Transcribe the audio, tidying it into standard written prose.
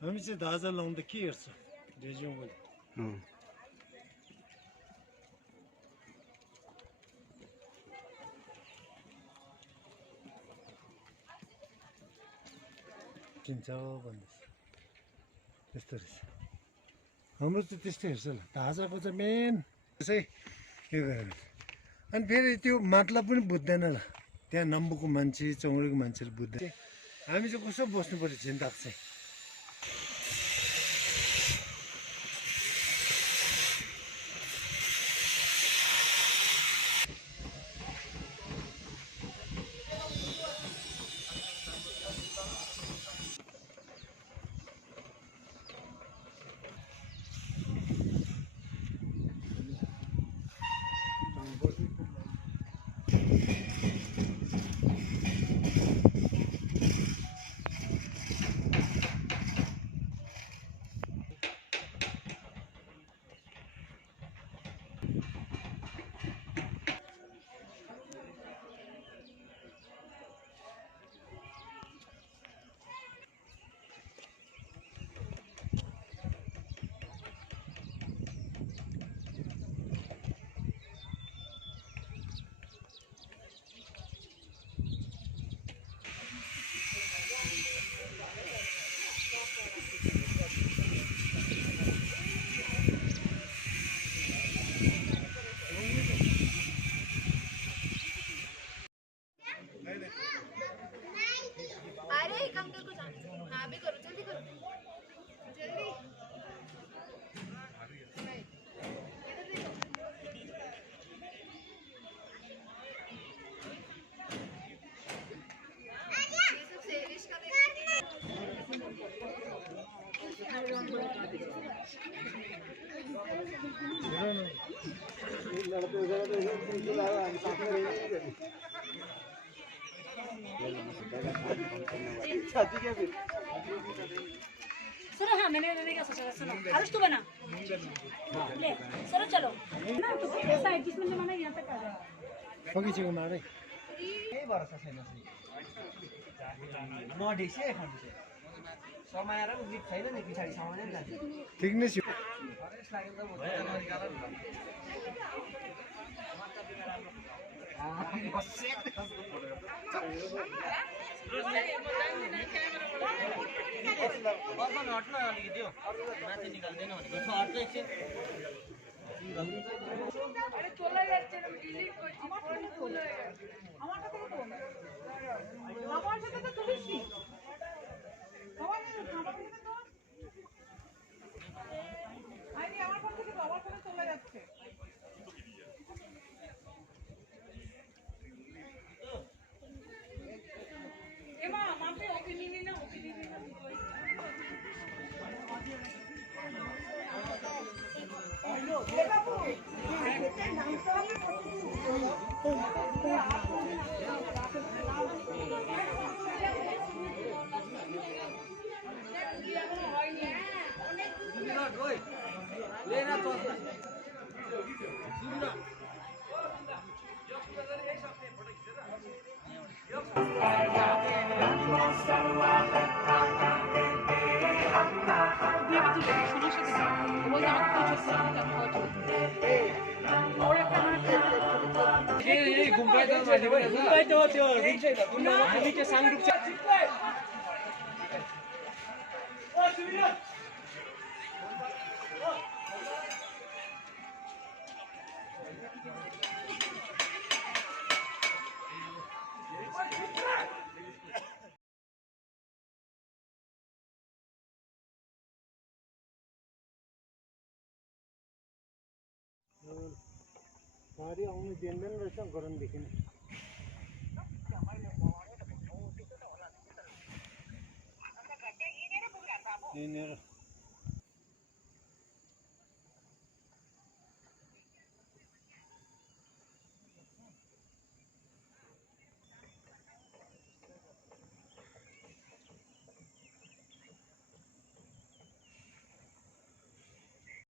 हामी चाहिँ धाजा लाउँदा के हेर्छ रेज्युमले चिन्छ भन्दैछ त्यस्तो रहेछ हाम्रो चाहिँ त्यस्तो हेर्छ ल धाजाको चाहिँ मेन चाहिँ के गरेर अनि फेरि त्यो मतलब पनि बुझ्दैन ल त्यहाँ नम्बुको मान्छे चौरीको मान्छेले बुझ्दैन हामी चाहिँ कसो बस्नु पर्यो चिन्ता चाहिँ सुनो हाँ मैंने क्या सोचा सुनो आरुष तू बना ले सरो चलो ना तो ऐसा एडजस्टमेंट में माना यहाँ तक आ जाए बगैँचाको मारै केही भरोसा छैन नढेक्से खण्डसे समाएर पनि लिप छैन नि पछाडि समाएर जान्छ ठिक नै छ हरेस लाग्यो त म त ननिकाल अर्को हट्न अलिकति हो माथि निकाल्दैन भनेको छ अर्को एकछिन अरे चला যাচ্ছে না ডিলিট করছি ফোন ফুল হয়ে গেছে আমার কাছে তো আমার সাথে তো চলিস নি আমার কাছে তো আরে আমার কাছে তো আমার সাথে চলে যাচ্ছে এমা মাপে ওকে নিবি না घुम्पाइ त त्यो रिङ छैन हामी त्यो साङडुक गाडी आउनु दिँदैन रहेछ गरमदेखि यहीँनिर